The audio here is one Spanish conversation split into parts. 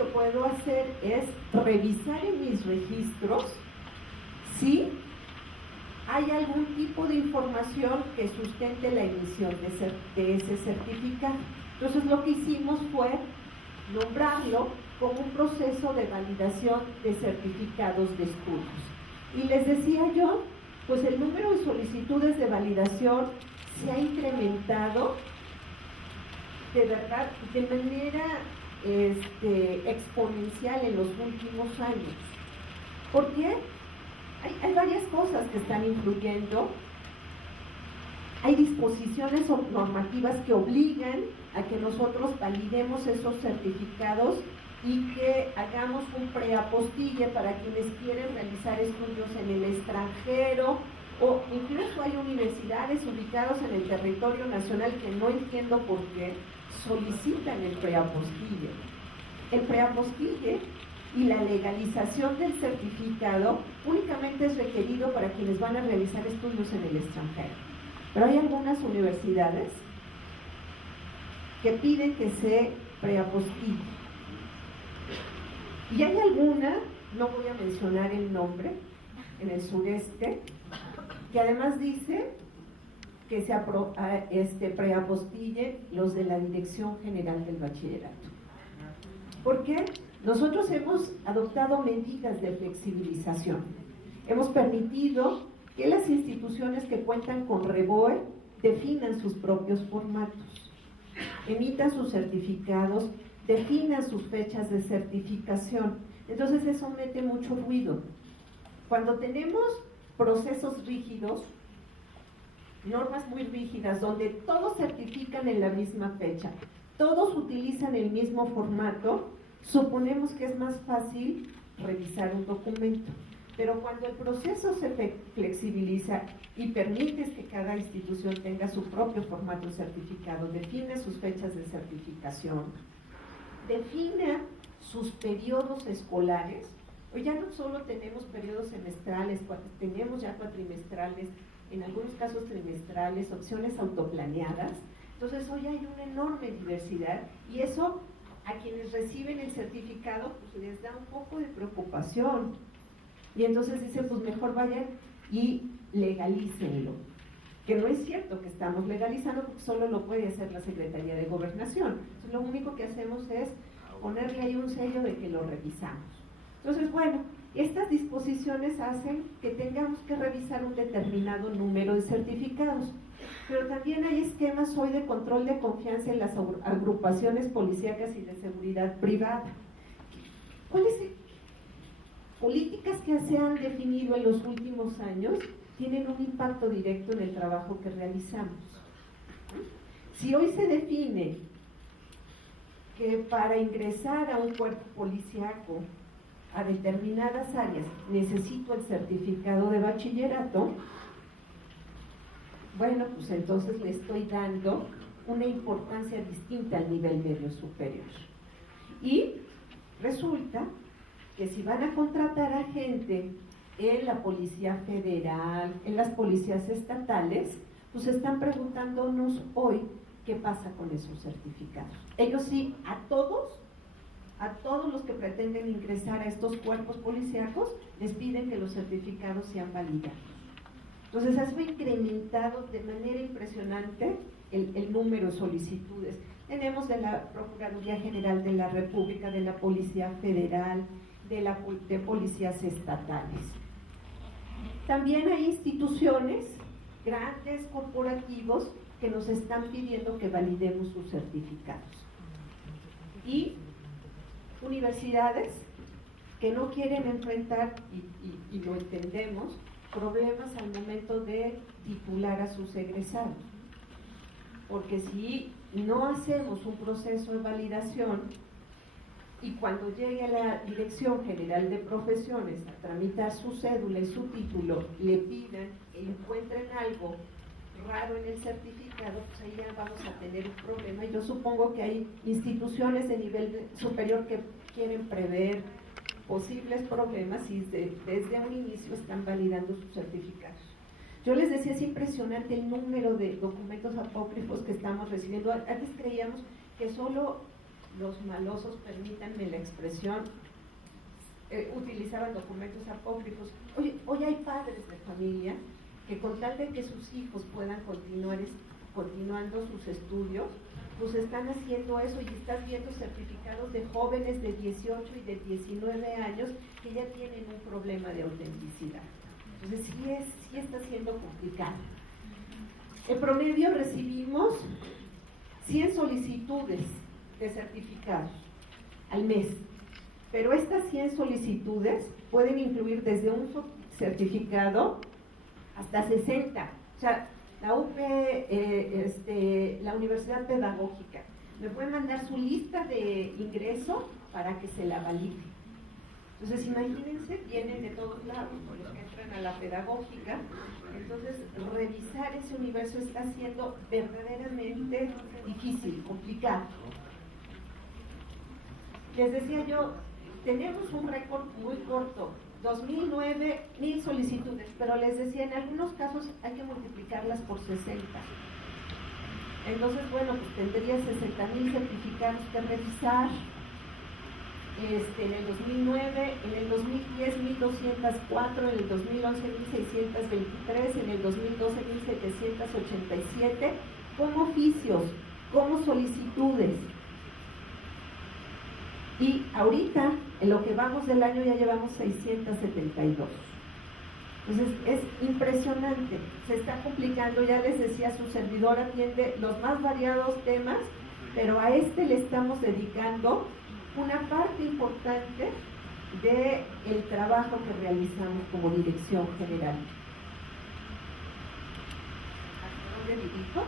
que puedo hacer es revisar en mis registros si hay algún tipo de información que sustente la emisión de ese certificado. Entonces lo que hicimos fue nombrarlo como un proceso de validación de certificados de estudios. Y les decía yo, pues el número de solicitudes de validación se ha incrementado de verdad de manera exponencial en los últimos años. ¿Por qué? Hay varias cosas que están influyendo. Hay disposiciones normativas que obligan a que nosotros validemos esos certificados y que hagamos un preapostille para quienes quieren realizar estudios en el extranjero, o incluso hay universidades ubicadas en el territorio nacional que no entiendo por qué solicitan el preapostille. El preapostille y la legalización del certificado únicamente es requerido para quienes van a realizar estudios en el extranjero. Pero hay algunas universidades que piden que se preapostille. Y hay alguna, no voy a mencionar el nombre, en el sureste, que además dice que se preapostille los de la Dirección General del Bachillerato. ¿Por qué? Nosotros hemos adoptado medidas de flexibilización. Hemos permitido que las instituciones que cuentan con REBOE definan sus propios formatos, emitan sus certificados, definan sus fechas de certificación. Entonces eso mete mucho ruido. Cuando tenemos procesos rígidos, normas muy rígidas, donde todos certifican en la misma fecha, todos utilizan el mismo formato, suponemos que es más fácil revisar un documento. Pero cuando el proceso se flexibiliza y permites que cada institución tenga su propio formato certificado, define sus fechas de certificación, defina sus periodos escolares, hoy ya no solo tenemos periodos semestrales, tenemos ya cuatrimestrales, en algunos casos trimestrales, opciones autoplaneadas. Entonces hoy hay una enorme diversidad y eso a quienes reciben el certificado pues les da un poco de preocupación y entonces dicen pues mejor vayan y legalícenlo, que no es cierto que estamos legalizando porque solo lo puede hacer la Secretaría de Gobernación. Entonces lo único que hacemos es ponerle ahí un sello de que lo revisamos. Entonces bueno, estas disposiciones hacen que tengamos que revisar un determinado número de certificados, pero también hay esquemas hoy de control de confianza en las agrupaciones policíacas y de seguridad privada. ¿Cuáles políticas que se han definido en los últimos años tienen un impacto directo en el trabajo que realizamos? Si hoy se define que para ingresar a un cuerpo policíaco a determinadas áreas necesito el certificado de bachillerato, bueno, pues entonces le estoy dando una importancia distinta al nivel medio superior. Y resulta que si van a contratar a gente en la Policía Federal, en las policías estatales, pues están preguntándonos hoy qué pasa con esos certificados. Ellos sí, a todos los que pretenden ingresar a estos cuerpos policíacos, les piden que los certificados sean validados. Entonces, eso ha incrementado de manera impresionante el número de solicitudes. Tenemos de la Procuraduría General de la República, de la Policía Federal, de policías estatales. También hay instituciones, grandes corporativos, que nos están pidiendo que validemos sus certificados. Y universidades que no quieren enfrentar, y lo entendemos, problemas al momento de titular a sus egresados. Porque si no hacemos un proceso de validación y cuando llegue a la Dirección General de Profesiones a tramitar su cédula y su título, le pidan e encuentren algo raro en el certificado, pues ahí ya vamos a tener un problema. Y yo supongo que hay instituciones de nivel superior que quieren prever posibles problemas y desde un inicio están validando sus certificados. Yo les decía, es impresionante el número de documentos apócrifos que estamos recibiendo. Antes creíamos que solo los malosos, permítanme la expresión, utilizaban documentos apócrifos. Hoy hay padres de familia que con tal de que sus hijos puedan continuando sus estudios, pues están haciendo eso, y estás viendo certificados de jóvenes de 18 y de 19 años que ya tienen un problema de autenticidad. Entonces sí está siendo complicado. En promedio recibimos 100 solicitudes de certificados al mes, pero estas 100 solicitudes pueden incluir desde un certificado hasta 60. O sea, la la Universidad Pedagógica me puede mandar su lista de ingreso para que se la valide. Entonces, imagínense, vienen de todos lados, por los que entran a la pedagógica. Entonces, revisar ese universo está siendo verdaderamente difícil, complicado. Les decía yo, tenemos un récord muy corto, 2009, 1000 solicitudes, pero les decía, en algunos casos hay que multiplicarlas por 60. Entonces, bueno, pues tendría 60,000 certificados que revisar. En el 2009, en el 2010 1,204, en el 2011 1,623, en el 2012 1,787, como oficios, como solicitudes. Y ahorita, en lo que vamos del año, ya llevamos 672. Entonces, es impresionante, se está complicando. Ya les decía, su servidor atiende los más variados temas, pero a este le estamos dedicando una parte importante del trabajo que realizamos como dirección general. ¿A dónde dirijo?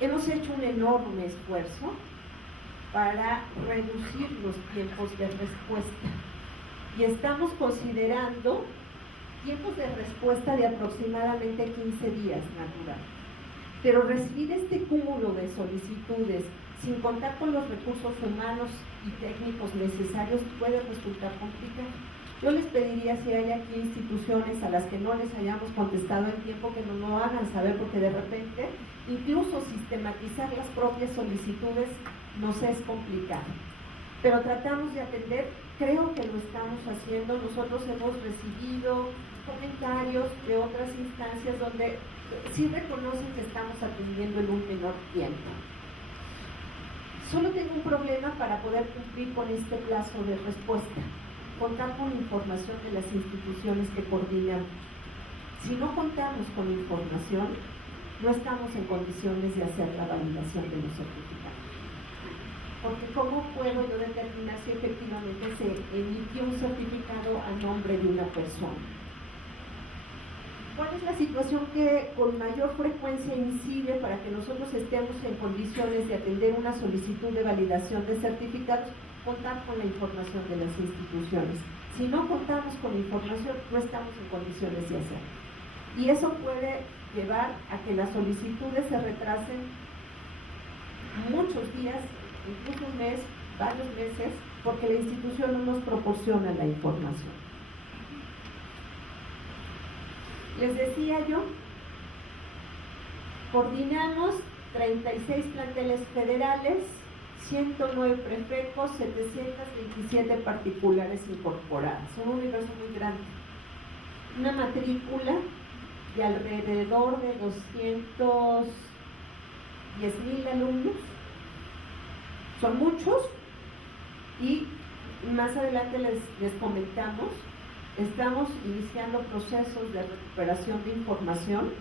Hemos hecho un enorme esfuerzo para reducir los tiempos de respuesta y estamos considerando tiempos de respuesta de aproximadamente 15 días natural. Pero recibir este cúmulo de solicitudes sin contar con los recursos humanos y técnicos necesarios puede resultar complicado. Yo les pediría, si hay aquí instituciones a las que no les hayamos contestado en tiempo, que nos lo hagan saber, porque de repente incluso sistematizar las propias solicitudes nos es complicado. Pero tratamos de atender, creo que lo estamos haciendo. Nosotros hemos recibido comentarios de otras instancias donde sí reconocen que estamos atendiendo en un menor tiempo. Solo tengo un problema para poder cumplir con este plazo de respuesta: contar con información de las instituciones que coordinan. Si no contamos con información, no estamos en condiciones de hacer la validación de los certificados. Porque ¿cómo puedo yo determinar si efectivamente se emitió un certificado a nombre de una persona? ¿Cuál es la situación que con mayor frecuencia incide para que nosotros estemos en condiciones de atender una solicitud de validación de certificados? Contar con la información de las instituciones. Si no contamos con la información, no estamos en condiciones de hacerlo. Y eso puede llevar a que las solicitudes se retrasen muchos días, incluso un mes, varios meses, porque la institución no nos proporciona la información. Les decía yo, coordinamos 36 planteles federales, 109 prefectos, 727 particulares incorporadas. Un universo muy grande. Una matrícula de alrededor de 210,000 alumnos. Son muchos, y más adelante les comentamos. Estamos iniciando procesos de recuperación de información,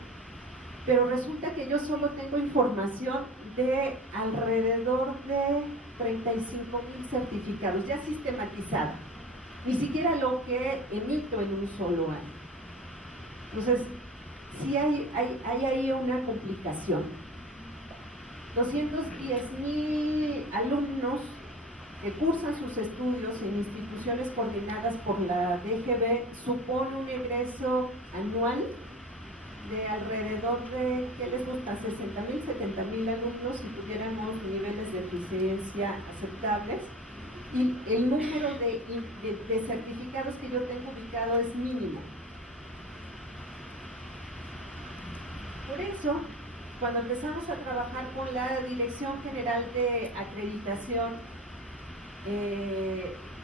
pero resulta que yo solo tengo información de alrededor de 35,000 certificados, ya sistematizada, ni siquiera lo que emito en un solo año. Entonces, sí hay ahí una complicación. 210,000 alumnos que cursan sus estudios en instituciones coordinadas por la DGB supone un egreso anual de alrededor de, ¿qué les gusta?, 60,000, 70,000 alumnos si tuviéramos niveles de eficiencia aceptables, y el número de certificados que yo tengo ubicado es mínimo. Por eso, cuando empezamos a trabajar con la Dirección General de Acreditación,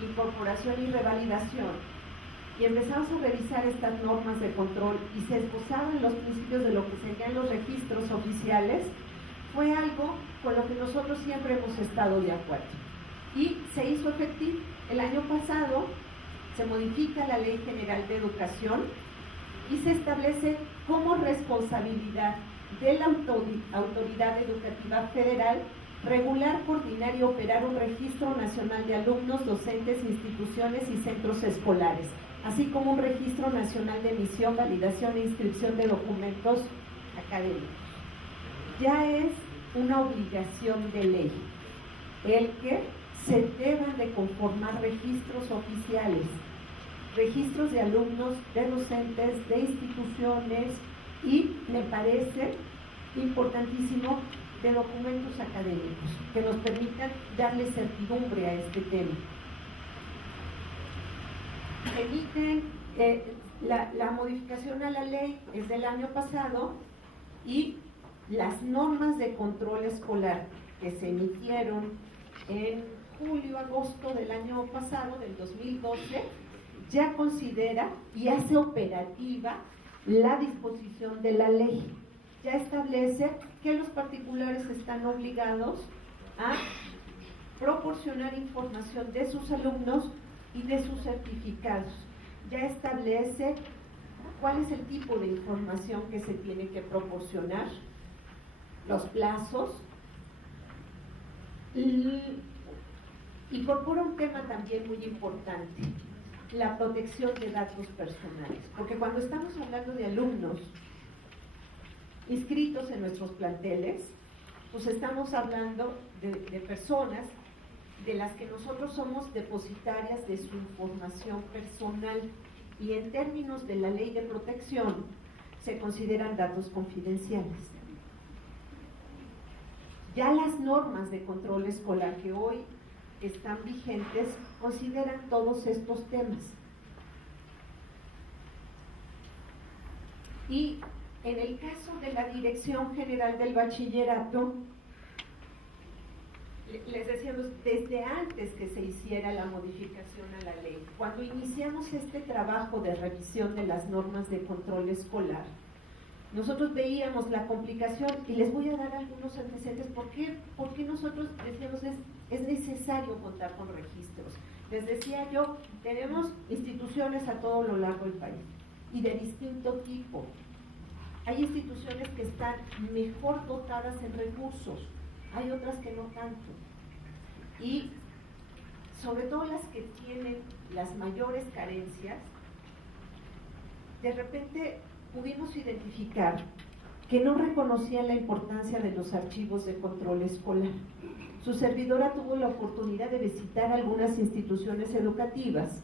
Incorporación y Revalidación, y empezamos a revisar estas normas de control y se esbozaban los principios de lo que serían los registros oficiales, fue algo con lo que nosotros siempre hemos estado de acuerdo y se hizo efectivo. El año pasado se modifica la Ley General de Educación y se establece como responsabilidad de la Autoridad Educativa Federal regular, coordinar y operar un registro nacional de alumnos, docentes, instituciones y centros escolares, así como un registro nacional de emisión, validación e inscripción de documentos académicos. Ya es una obligación de ley el que se deban de conformar registros oficiales, registros de alumnos, de docentes, de instituciones y, me parece importantísimo, de documentos académicos que nos permitan darle certidumbre a este tema. Emiten la modificación a la ley es del año pasado y las normas de control escolar que se emitieron en julio, agosto del año pasado, del 2012, ya considera y hace operativa la disposición de la ley. Ya establece que los particulares están obligados a proporcionar información de sus alumnos y de sus certificados. Ya establece cuál es el tipo de información que se tiene que proporcionar, los plazos, y incorpora un tema también muy importante, la protección de datos personales, porque cuando estamos hablando de alumnos inscritos en nuestros planteles, pues estamos hablando de personas de las que nosotros somos depositarias de su información personal y en términos de la ley de protección se consideran datos confidenciales. Ya las normas de control escolar que hoy están vigentes consideran todos estos temas. Y en el caso de la Dirección General del Bachillerato, les decíamos, desde antes que se hiciera la modificación a la ley, cuando iniciamos este trabajo de revisión de las normas de control escolar, nosotros veíamos la complicación y les voy a dar algunos antecedentes. ¿Por qué nosotros decíamos es necesario contar con registros? Les decía yo, tenemos instituciones a todo lo largo del país y de distinto tipo. Hay instituciones que están mejor dotadas en recursos, hay otras que no tanto. Y sobre todo las que tienen las mayores carencias, de repente pudimos identificar que no reconocían la importancia de los archivos de control escolar. Su servidora tuvo la oportunidad de visitar algunas instituciones educativas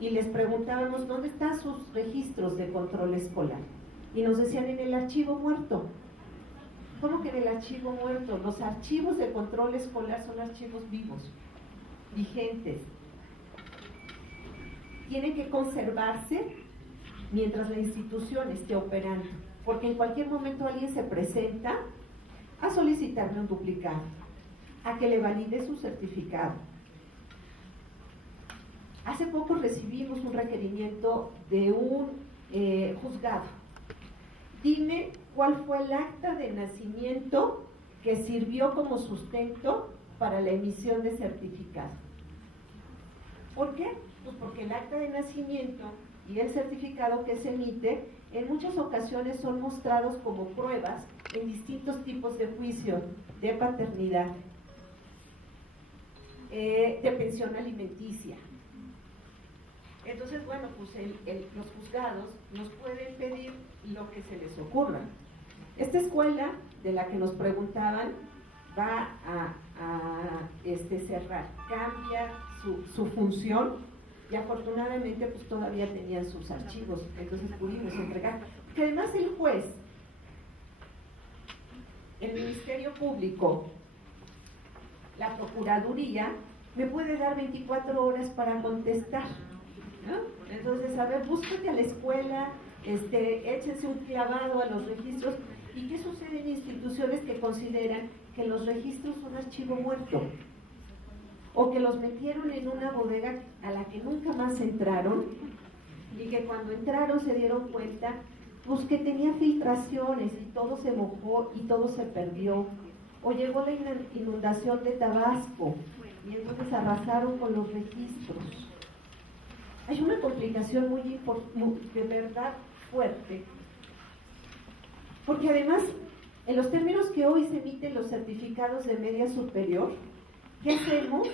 y les preguntábamos dónde están sus registros de control escolar. Y nos decían en el archivo muerto. ¿Cómo que en el archivo muerto? Los archivos de control escolar son archivos vivos, vigentes. Tienen que conservarse mientras la institución esté operando, porque en cualquier momento alguien se presenta a solicitarme un duplicado, a que le valide su certificado. Hace poco recibimos un requerimiento de un juzgado. Dime cuál fue el acta de nacimiento que sirvió como sustento para la emisión de certificado. ¿Por qué? Pues porque el acta de nacimiento y el certificado que se emite en muchas ocasiones son mostrados como pruebas en distintos tipos de juicio, de paternidad, de pensión alimenticia. Entonces, bueno, pues los juzgados nos pueden pedir lo que se les ocurra. Esta escuela de la que nos preguntaban va a cerrar, cambia su función y afortunadamente pues todavía tenían sus archivos, entonces pudimos entregar. Que además el juez, el Ministerio Público, la Procuraduría, me puede dar 24 horas para contestar, ¿no? Entonces, a ver, búscate a la escuela, échense un clavado a los registros ¿Y qué sucede en instituciones que consideran que los registros son archivo muerto? O que los metieron en una bodega a la que nunca más entraron y que cuando entraron se dieron cuenta pues que tenía filtraciones y todo se mojó y todo se perdió. O llegó la inundación de Tabasco y entonces arrasaron con los registros. Hay una complicación muy de verdad fuerte, porque además, en los términos que hoy se emiten los certificados de media superior, ¿qué hacemos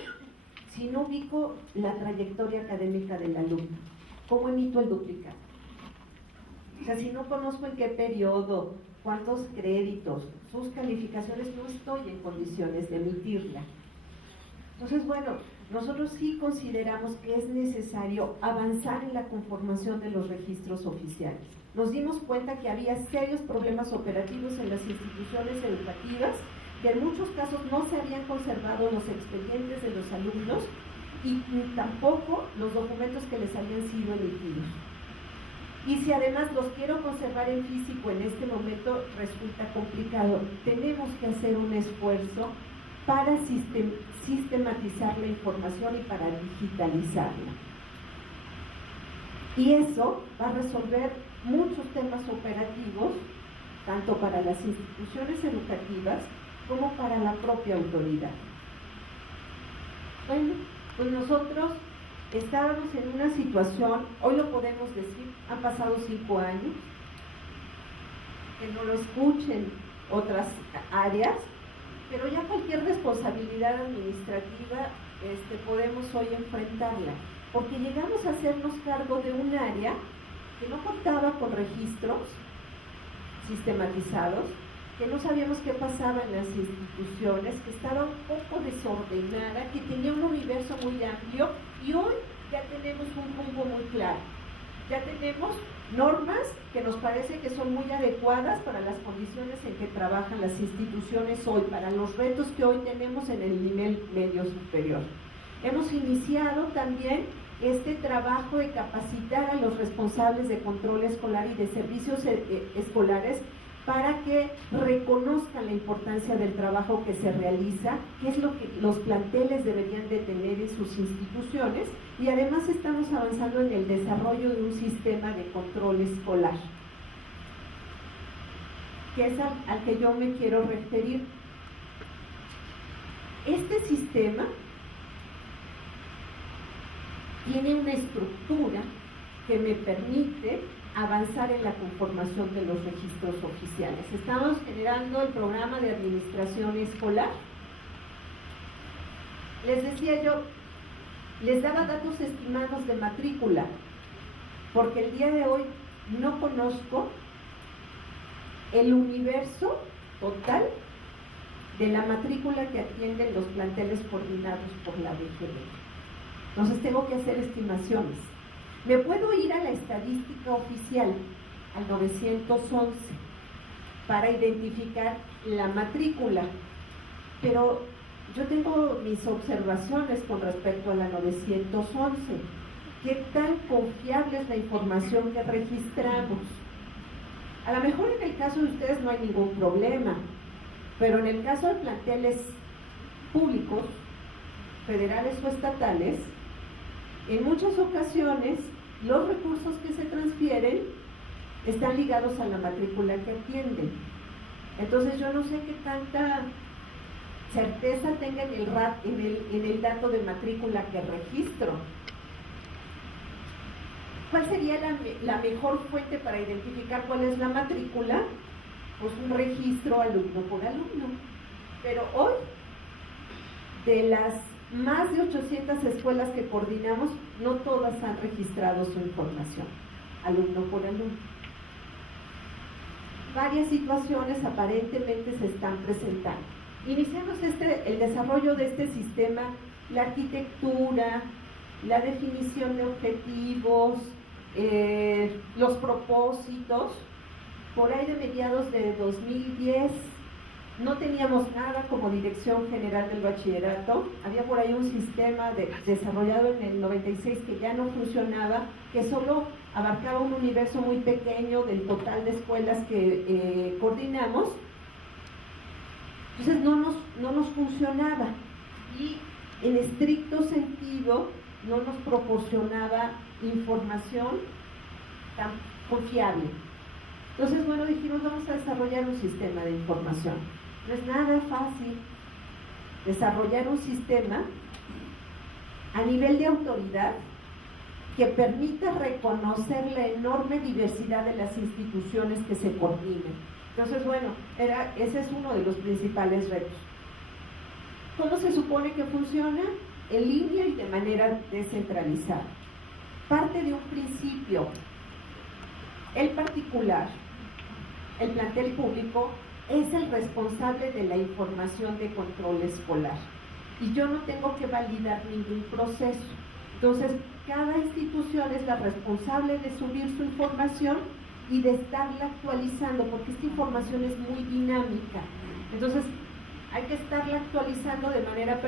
si no ubico la trayectoria académica del alumno? ¿Cómo emito el duplicado? O sea, si no conozco en qué periodo, cuántos créditos, sus calificaciones, no estoy en condiciones de emitirla. Entonces, bueno, nosotros sí consideramos que es necesario avanzar en la conformación de los registros oficiales. Nos dimos cuenta que había serios problemas operativos en las instituciones educativas, que en muchos casos no se habían conservado los expedientes de los alumnos y tampoco los documentos que les habían sido emitidos. Y si además los quiero conservar en físico en este momento resulta complicado, tenemos que hacer un esfuerzo para sistematizar la información y para digitalizarla. Y eso va a resolver muchos temas operativos, tanto para las instituciones educativas como para la propia autoridad. Bueno, pues nosotros estábamos en una situación, hoy lo podemos decir, han pasado 5 años, que no lo escuchen otras áreas, pero ya cualquier responsabilidad administrativa podemos hoy enfrentarla, porque llegamos a hacernos cargo de un área que no contaba con registros sistematizados, que no sabíamos qué pasaba en las instituciones, que estaba un poco desordenada, que tenía un universo muy amplio, y hoy ya tenemos un rumbo muy claro. Ya tenemos normas que nos parece que son muy adecuadas para las condiciones en que trabajan las instituciones hoy, para los retos que hoy tenemos en el nivel medio superior. Hemos iniciado también este trabajo de capacitar a los responsables de control escolar y de servicios escolares para que reconozcan la importancia del trabajo que se realiza, qué es lo que los planteles deberían de tener en sus instituciones, y además estamos avanzando en el desarrollo de un sistema de control escolar, que es al que yo me quiero referir. Este sistema tiene una estructura que me permite avanzar en la conformación de los registros oficiales. Estamos generando el programa de administración escolar. Les decía yo, les daba datos estimados de matrícula, porque el día de hoy no conozco el universo total de la matrícula que atienden los planteles coordinados por la DGB. Entonces tengo que hacer estimaciones. Me puedo ir a la estadística oficial, al 911, para identificar la matrícula, pero yo tengo mis observaciones con respecto a la 911. ¿Qué tan confiable es la información que registramos? A lo mejor en el caso de ustedes no hay ningún problema, pero en el caso de planteles públicos, federales o estatales, en muchas ocasiones los recursos que se transfieren están ligados a la matrícula que atienden. Entonces yo no sé qué tanta certeza tenga en el dato de matrícula que registro. ¿Cuál sería la mejor fuente para identificar cuál es la matrícula? Pues un registro alumno por alumno. Pero hoy, de las más de 800 escuelas que coordinamos, no todas han registrado su información, alumno por alumno. Varias situaciones aparentemente se están presentando. Iniciamos el desarrollo de este sistema, la arquitectura, la definición de objetivos, los propósitos, por ahí de mediados de 2010, No teníamos nada como Dirección General del Bachillerato. Había por ahí un sistema desarrollado en el 96 que ya no funcionaba, que solo abarcaba un universo muy pequeño del total de escuelas que coordinamos. Entonces no nos funcionaba y en estricto sentido no nos proporcionaba información tan confiable. Entonces, bueno, dijimos, vamos a desarrollar un sistema de información. No es nada fácil desarrollar un sistema a nivel de autoridad que permita reconocer la enorme diversidad de las instituciones que se coordinan. Entonces, bueno, ese es uno de los principales retos. ¿Cómo se supone que funciona? En línea y de manera descentralizada. Parte de un principio. El particular, el plantel público, es el responsable de la información de control escolar. Y yo no tengo que validar ningún proceso. Entonces, cada institución es la responsable de subir su información y de estarla actualizando, porque esta información es muy dinámica. Entonces, hay que estarla actualizando de manera